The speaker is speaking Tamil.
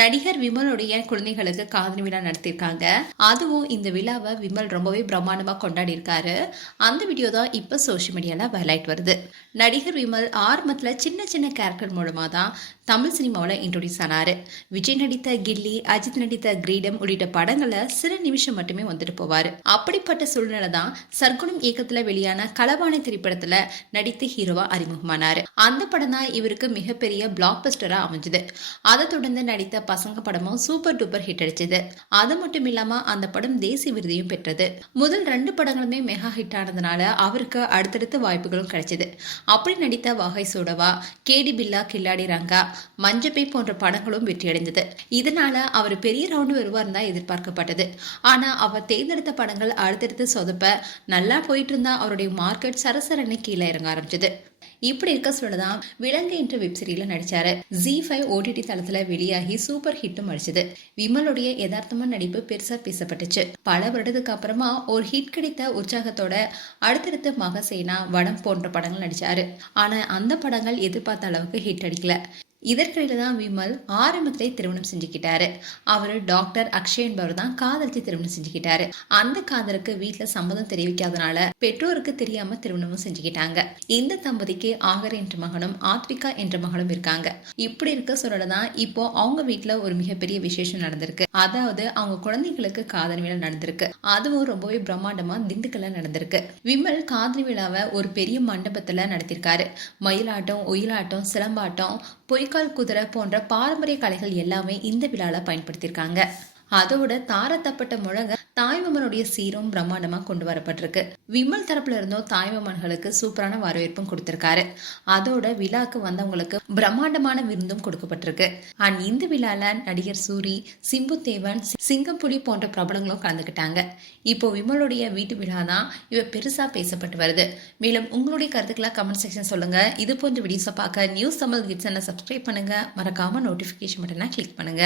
நடிகர் விமலுடைய குழந்தைகளுக்கு காதணி விழா நடத்திருக்காங்க. அதுவும் இந்த விழாவை விமல் ரொம்பவே பிரம்மாண்டமா கொண்டாடி இருக்காரு. அந்த வீடியோ தான் இப்ப சோசியல் மீடியால வைரல் வருது. நடிகர் விமல் ஆரம்பத்துல சின்ன சின்ன கேரக்டர் மூலமா தான் தமிழ் சினிமாவில் இன்ட்ரோடியூஸ் ஆனாரு. விஜய் நடித்த கில்லி, அஜித் நடித்த கிரீடம் உள்ளிட்ட படங்களை சில நிமிஷம் மட்டுமே வந்துட்டு போவாரு. அப்படிப்பட்ட சூழ்நிலை தான் சர்க்குணம் இயக்கத்துல வெளியான களவாணி திரைப்படத்துல நடித்து ஹீரோவா அறிமுகமானாரு. அந்த படம் தான் இவருக்கு மிகப்பெரிய பிளாக் பஸ்டரா அமைஞ்சது. அதை தொடர்ந்து நடித்த பசங்க படமும் சூப்பர் டூப்பர் ஹிட் அடிச்சது. அது மட்டும் இல்லாம அந்த படம் தேசிய விருதையும் பெற்றது. முதல் 2 படங்களுமே மெகா ஹிட் ஆனதுனால அவருக்கு அடுத்தடுத்த வாய்ப்புகளும் கிடைச்சது. அப்படி நடித்த வகை சோடவா, கேடி பில்லா, கில்லாடி ரங்கா, மஞ்சப்பை போன்ற படங்களும் வெற்றியடைந்தது. இதனால அவர் பெரிய ரவுண்டு வருவார் தான் எதிர்பார்க்கப்பட்டது. ஆனா அவர் தேர்ந்தெடுத்த படங்கள் அடுத்தடுத்து சொதப்ப நல்லா போயிட்டு இருந்தா அவருடைய மார்க்கெட் சரசரன்னு கீழே இறங்க ஆரம்பிச்சது. இப்படி இருக்க சொல்லதான் விலங்கு என்ற வெப் சீரிஸ்ல நடிச்சாரு. ZEE5 OTT தளத்துல வெளியாகி சூப்பர் ஹிட்டும் அடிச்சது. விமலுடைய யதார்த்தமான நடிப்பு பெருசா பேசப்பட்டுச்சு. பல வருடத்துக்கு அப்புறமா ஒரு ஹிட் கிடைத்த உற்சாகத்தோட அடுத்தடுத்து மகசேனா, வடம் போன்ற படங்கள் நடிச்சாரு. ஆனா அந்த படங்கள் எதிர்பார்த்த அளவுக்கு ஹிட் அடிக்கல. இதற்கிடையில தான் விமல் ஆரம்பத்திலே திருமணம் செஞ்சுக்கிட்டாரு. அவரு டாக்டர் அக்ஷய் என்பவர் தான் காதலிச்சு திருமணம் செஞ்சுக்கிட்டாரு. அந்த காதலுக்கு வீட்டுல சம்மதம் தெரிவிக்காதனால பெற்றோருக்கு தெரியாம திருமணமும் செஞ்சுக்கிட்டாங்க. இந்த தம்பதிக்கு ஆகர் என்ற மகனும் ஆத்விகா என்ற மகளும் இருக்காங்க. இப்படி இருக்க சொல்லதான் இப்போ அவங்க வீட்டுல ஒரு மிகப்பெரிய விசேஷம் நடந்திருக்கு. அதாவது அவங்க குழந்தைகளுக்கு காதல் விழா நடந்திருக்கு. அதுவும் ரொம்பவே பிரம்மாண்டமா திண்டுக்கல்ல நடந்திருக்கு. விமல் காதல் விழாவை ஒரு பெரிய மண்டபத்துல நடத்திருக்காரு. மயிலாட்டம், ஒயிலாட்டம், சிலம்பாட்டம், பொய்க்கால் குதிரை போன்ற பாரம்பரிய கலைகள் எல்லாமே இந்த விழால பயன்படுத்தியிருக்காங்க. அதோட தாரத்தப்பட்ட முழங்க தாய்மாமனுடைய சீரும் பிரம்மாண்டமா கொண்டு வரப்பட்டிருக்கு. விமல் தரப்புல இருந்தும் தாய்மாமன்களுக்கு சூப்பரான வரவேற்பும் கொடுத்திருக்காரு. அதோட விழாக்கு வந்தவங்களுக்கு பிரம்மாண்டமான விருந்தும் கொடுக்கப்பட்டிருக்கு. அண்ட் இந்த விழால நடிகர் சூரி, சிம்பு தேவன், சிங்கப்புலி போன்ற பிரபலங்களும் கலந்துக்கிட்டாங்க. இப்போ விமலுடைய வீட்டு விழா தான் இவ பெருசா பேசப்பட்டு வருது. மேலும் உங்களுடைய கருத்துக்களை கமெண்ட் செக்ஷன் சொல்லுங்க. இது போன்ற வீடியோஸை பார்க்க நியூஸ் தமிழ் கிட்ஸ் சப்ஸ்கிரைப் பண்ணுங்க. மறக்காம நோட்டிபிகேஷன் பட்டனை கிளிக் பண்ணுங்க.